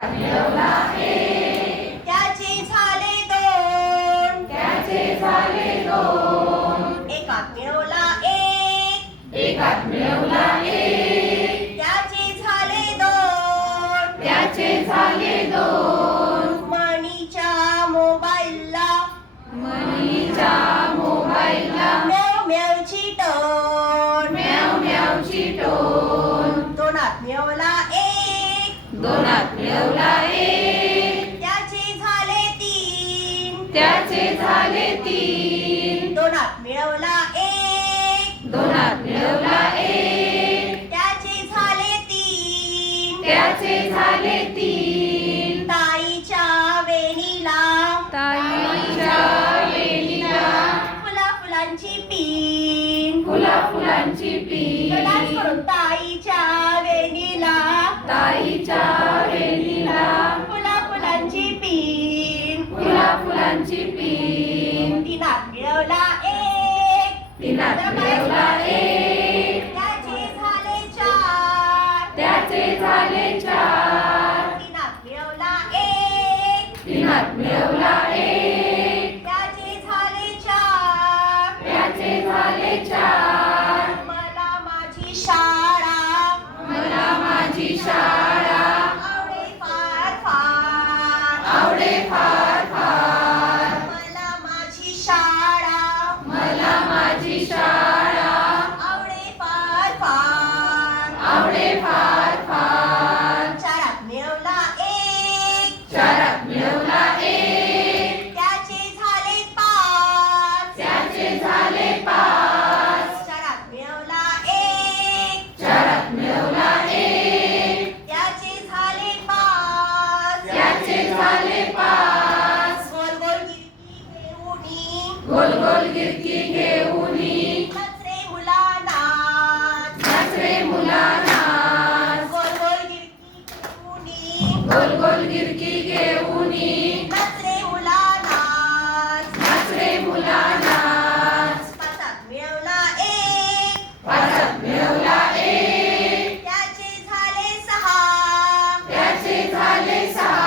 मिळवला एक, त्याचे झाले दोन, त्याचे झाले दोन. एकात मिळवला एक, एकात मिळवला एक, त्याचे झाले दोन, त्याचे झाले दोन. मणीच्या मोबाईलला मनीच्या मोबाईलला म्याव म्यावची टोन, म्याव म्यावची टोन. दोनात मिळवला एक, दोनात मिळवला एक, त्याचे झाले तीन, त्याचे झाले तीन. दोनात मिळवला एक, दोनात मिळवला एक, त्याचे झाले तीन, त्याचे झाले तीन. ताईच्या वेणीला ताईच्या वेणीला फुला फुलांची पीन, फुला फुलांची पीन. डान्स करून ताईच्या वेणीला ताईच्या वेणीला फुला फुलांची पीन, फुला फुलांची पीन. तिनात मिळवला एक, तिनात मिळवला एक, त्याचे झाले चार, त्याचे झाले चार. तिनात मिळवला एक, तिनात मिळवला एक, त्याचे झाले चार. त्याचे झाले चार. मला माझी शाळा मला माझी शाळा आवडे फार फार, आवडे फार फार. मला माझी शाळा मला माझी शाळा आवडे फार फार. आवडे फार फार. चारात मिळवला एक, चारात मिळवला एक, त्याचे झाले पाच, त्याचे झाले पाच. चारात मिळवला एक, चारात मिळवला एक, त्याचे झाले पाच. त्याचे झाले पाच. गोल गोल गिरकी घेऊनी गोल गोल गिरकी घेऊनी नाचरे मुलांना, नाचरे मुलांना. गोल गोल गिरकी घेऊनी गोल गोल गिरकी घेऊनी नाचरे मुलांना. नाचरे मुलांना. पाचात मिळवला एक, पाचात मिळवला एक, त्याचे झाले सहा. त्याचे झाले सहा.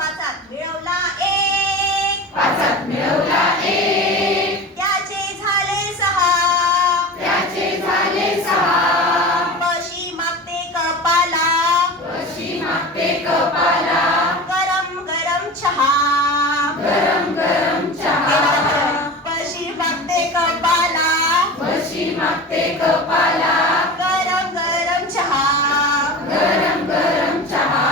पाचात मिळवला एक, पाचात मिळवला एक, त्याचे झाले सहा. त्याचे झाले सहा. बशी मागते कपाला कशी मागते कपाला गरम गरम चहा. गरम गरम चहा. बशी मागते कपाला कशी मागते कपाला गरम गरम चहा. गरम गरम चहा.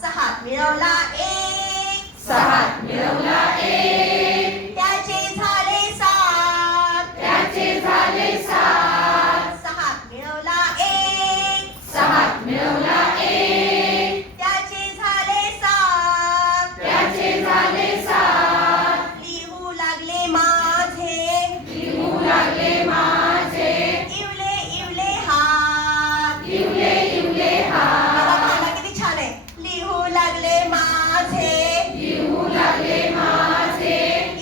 सहात मिळवला एक, सहात मिळवला एक, त्याचे झाले सात. त्याचे झाले सात. सहात मिळवला एक, सहात मिळवला एक, त्याचे झाले सात. त्याचे झाले सात. लिहू लागले माझे लिहू लागले माझे इवले इवले हात. इवले इवले हात. बघा मला किती छान आहे. लिहू लागले माझे लिहू लागले माझे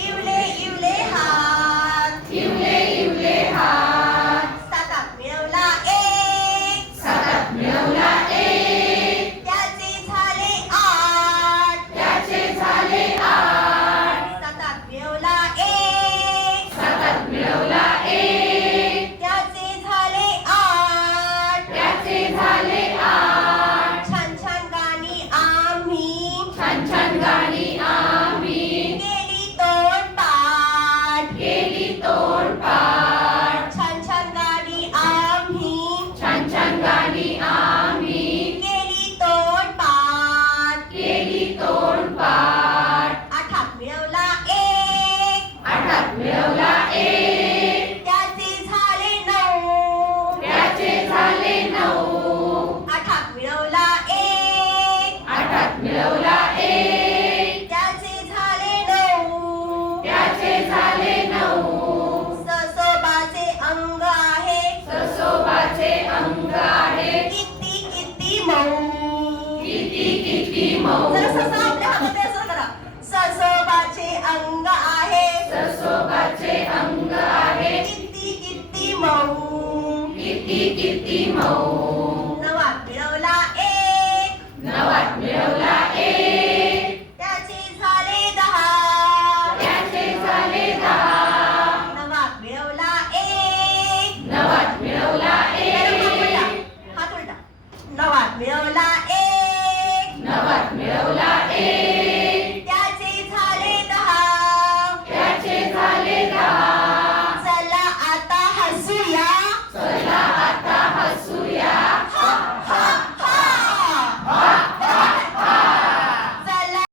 इवले इवले हात. इवले इवले हात. सातात मिळवला एक, सातात मिळवला एक, त्याचे झाले आठ. त्याचे झाले आठ. सातात मिळवला एक, सातात मिळवला एक, त्याचे झाले आठ. त्याचे झाले आठ. छान छान गाणी आम्ही छान छान गाणी आम्ही केली तोंडपाठ. केली तोंडपाठ. छान छान गाणी आम्ही छान छान गाणी आम्ही केली तोंडपाठ. केली तोंडपाठ. आठात मिळवला एक, आठात मिळवला एक, त्याचे झाले नऊ. त्याचे झाले नऊ. आठात मिळवला एक, आठात मिळवला एक, त्याचे झाले नऊ. त्याचे झाले नऊ. ससोबाचे अंग आहे ससोबाचे अंग आहे किती किती मऊ. किती किती मऊ. जरा ससा आपल्या हातात असं करा. ससोबाचे अंग आहे ससोबाचे अंग आहे किती किती मऊ. किती किती मऊ.